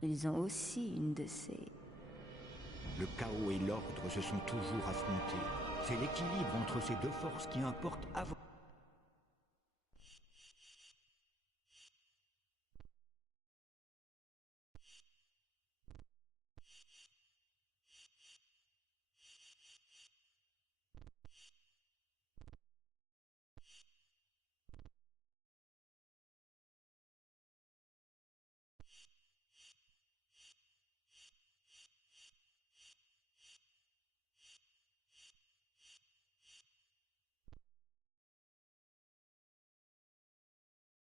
Ils ont aussi une de ces... Le chaos et l'ordre se sont toujours affrontés. C'est l'équilibre entre ces deux forces qui importe avant.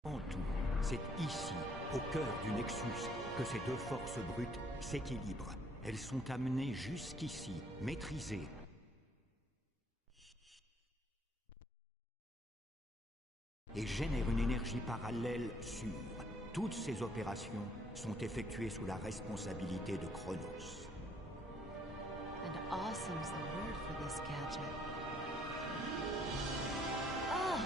En tout, c'est ici, au cœur du Nexus, que ces deux forces brutes s'équilibrent. Elles sont amenées jusqu'ici, maîtrisées. Et génèrent une énergie parallèle sûre. Toutes ces opérations sont effectuées sous la responsabilité de Chronos. And awesome's the word for this gadget. Oh!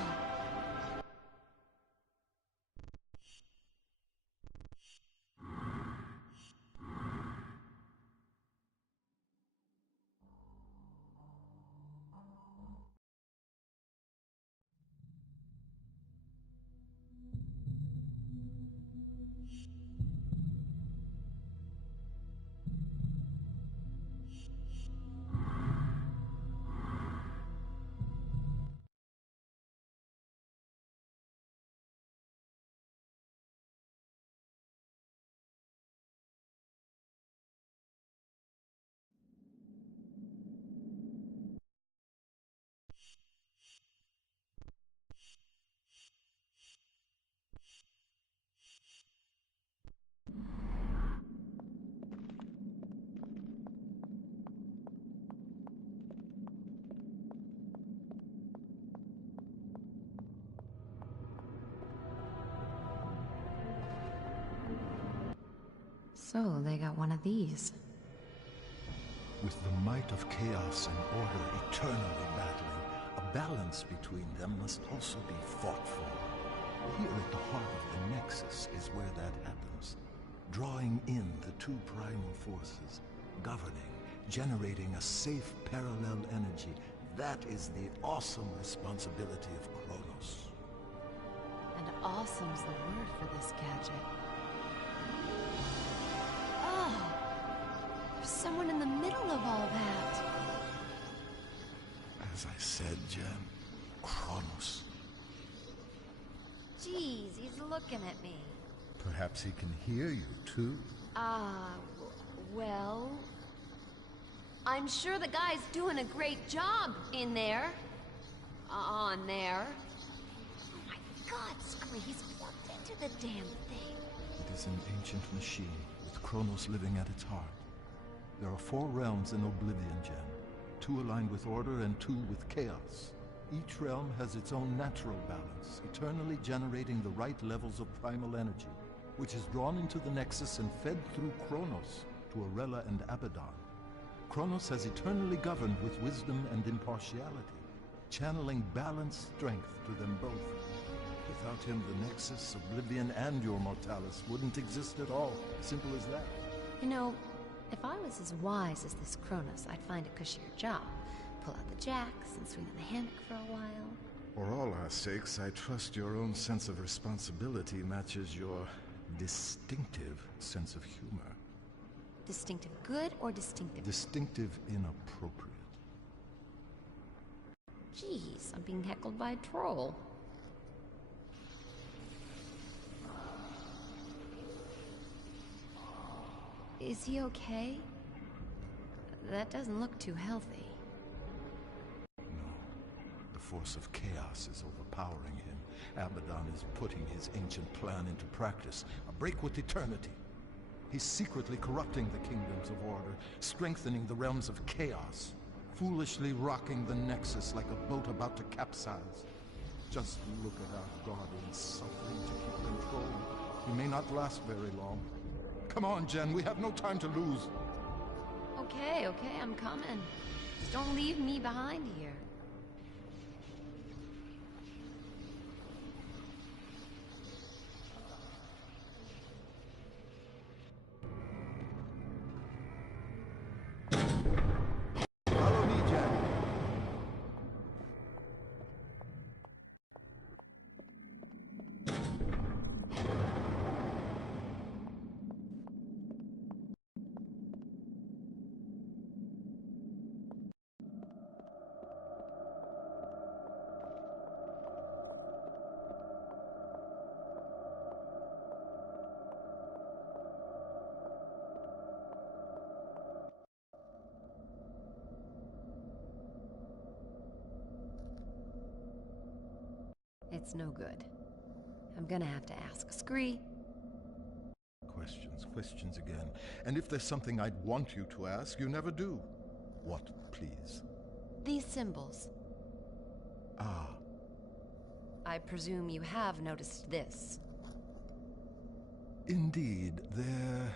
So, they got one of these. With the might of chaos and order eternally battling, a balance between them must also be fought for. Here at the heart of the Nexus is where that happens. Drawing in the two primal forces, governing, generating a safe parallel energy, that is the awesome responsibility of Chronos. And awesome's the word for this gadget. Oh! There's someone in the middle of all that. As I said, Jen, Chronos. Jeez, he's looking at me. Perhaps he can hear you, too. Well... I'm sure the guy's doing a great job in there. On there. Oh my god, Scree, he's plugged into the damn thing. It is an ancient machine, with Chronos living at its heart. There are 4 realms in Oblivion, Jen. 2 aligned with order and 2 with chaos. Each realm has its own natural balance, eternally generating the right levels of primal energy, which is drawn into the Nexus and fed through Chronos to Arella and Abaddon. Chronos has eternally governed with wisdom and impartiality, channeling balanced strength to them both. Without him, the Nexus, Oblivion, and your Mortalis wouldn't exist at all. Simple as that. You know, if I was as wise as this Chronos, I'd find a cushier job. Pull out the jacks and swing in the hammock for a while. For all our sakes, I trust your own sense of responsibility matches your distinctive sense of humor. Distinctive good or distinctive? Distinctive inappropriate. Jeez, I'm being heckled by a troll. Is he okay? That doesn't look too healthy. No. The force of chaos is overpowering him. Abaddon is putting his ancient plan into practice. A break with eternity. He's secretly corrupting the kingdoms of order, strengthening the realms of chaos, foolishly rocking the Nexus like a boat about to capsize. Just look at our guardian suffering to keep control. He may not last very long. Come on, Jen, we have no time to lose. Okay, I'm coming. Just don't leave me behind here. It's no good. I'm gonna have to ask. Scree. Questions again. And if there's something I'd want you to ask, you never do. What, please? These symbols. Ah. I presume you have noticed this. Indeed, there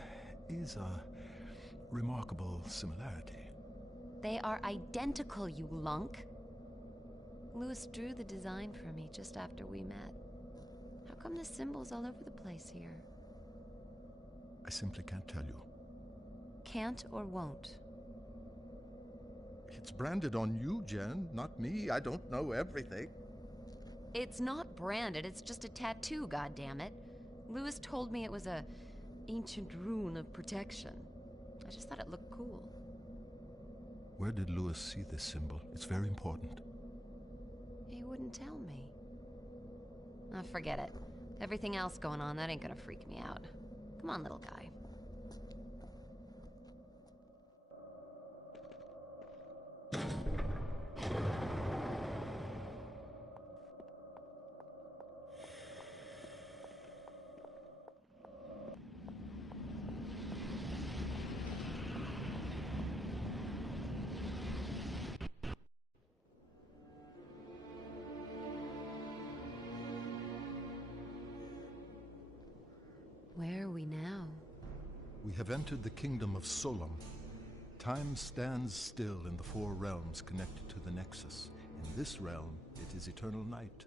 is a remarkable similarity. They are identical, you lunk. Louis drew the design for me just after we met. How come the symbols all over the place here? I simply can't tell you. Can't or won't? It's branded on you, Jen, not me. I don't know everything. It's not branded, it's just a tattoo, goddammit. Louis told me it was a ancient rune of protection. I just thought it looked cool. Where did Louis see this symbol? It's very important. He wouldn't tell me. Oh, forget it. Everything else going on, that ain't gonna freak me out. Come on, little guy. Where are we now? We have entered the kingdom of Solom. Time stands still in the four realms connected to the Nexus. In this realm, it is eternal night.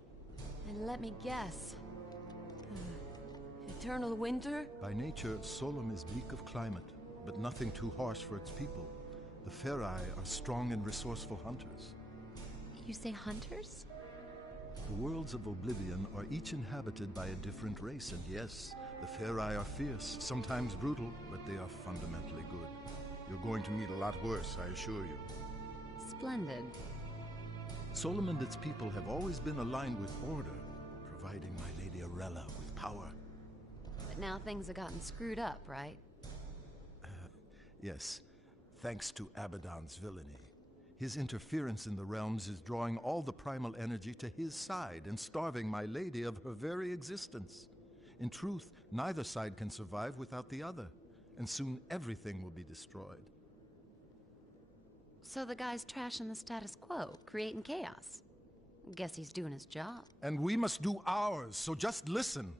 And let me guess. Eternal winter? By nature, Solom is bleak of climate, but nothing too harsh for its people. The Ferai are strong and resourceful hunters. You say hunters? The worlds of Oblivion are each inhabited by a different race, and yes, the Ferai are fierce, sometimes brutal, but they are fundamentally good. You're going to meet a lot worse, I assure you. Splendid. Solom and its people have always been aligned with order, providing my Lady Arella with power. But now things have gotten screwed up, right? Yes, thanks to Abaddon's villainy. His interference in the realms is drawing all the primal energy to his side and starving my lady of her very existence. In truth, neither side can survive without the other, and soon everything will be destroyed. So the guy's trashing the status quo, creating chaos. Guess he's doing his job. And we must do ours, so just listen.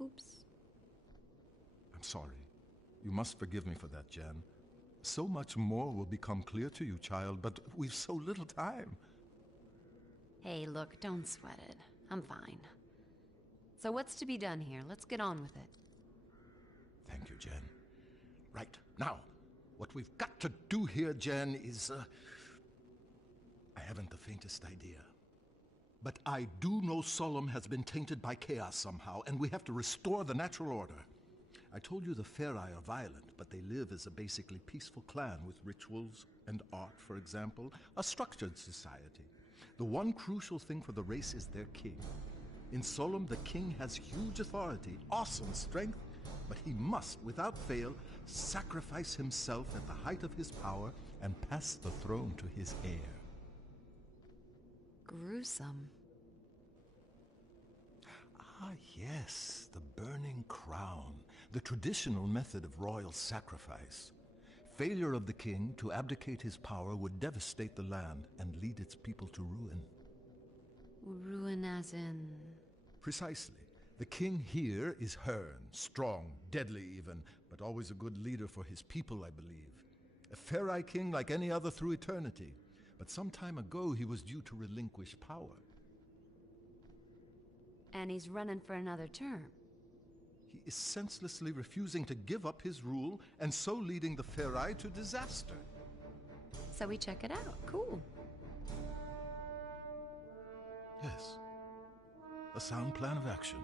Oops. I'm sorry. You must forgive me for that, Jan. So much more will become clear to you, child, but we've so little time. Hey, look, don't sweat it. I'm fine. So what's to be done here? Let's get on with it. Thank you, Jen. Right, now, what we've got to do here, Jen, is, I haven't the faintest idea. But I do know Solom has been tainted by chaos somehow, and we have to restore the natural order. I told you the Ferai are violent, but they live as a basically peaceful clan with rituals and art, for example, a structured society. The one crucial thing for the race is their king. In Solom, the king has huge authority, awesome strength, but he must, without fail, sacrifice himself at the height of his power and pass the throne to his heir. Gruesome. Ah, yes, the burning crown, the traditional method of royal sacrifice. Failure of the king to abdicate his power would devastate the land and lead its people to ruin. Ruin as in... Precisely. The king here is Hearn, strong, deadly even, but always a good leader for his people, I believe. A Ferai king like any other through eternity. But some time ago he was due to relinquish power. And he's running for another term. He is senselessly refusing to give up his rule, and so leading the Ferai to disaster. So we check it out. Cool. Yes. A sound plan of action.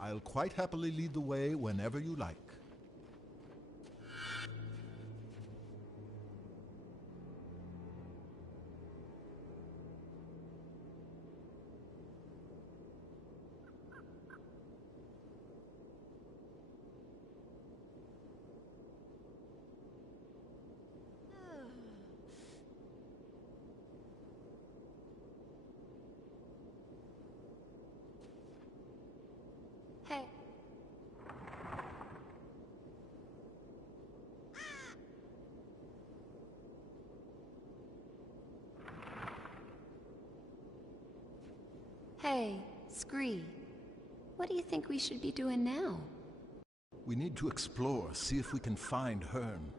I'll quite happily lead the way whenever you like. Hey, Scree. What do you think we should be doing now? We need to explore, see if we can find Hearn.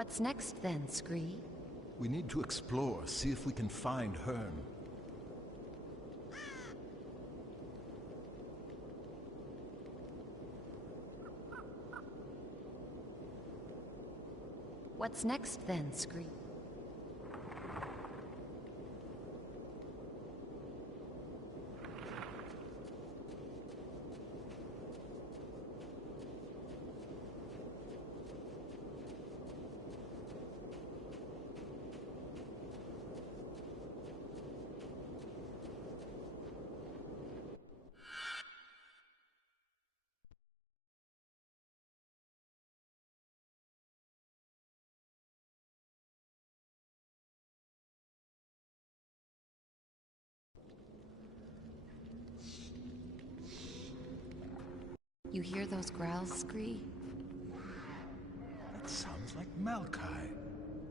What's next then, Scree? We need to explore, see if we can find Hearn. What's next then, Scree? You hear those growls, Scree? That sounds like Malkai.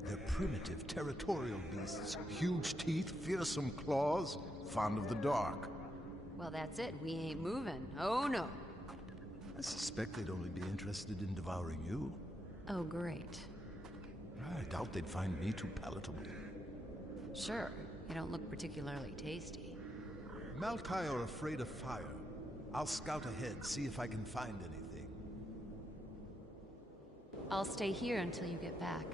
They're primitive, territorial beasts. Huge teeth, fearsome claws, fond of the dark. Well, that's it. We ain't moving. Oh, no. I suspect they'd only be interested in devouring you. Oh, great. I doubt they'd find me too palatable. Sure. You don't look particularly tasty. Malkai are afraid of fire. I'll scout ahead, see if I can find anything. I'll stay here until you get back.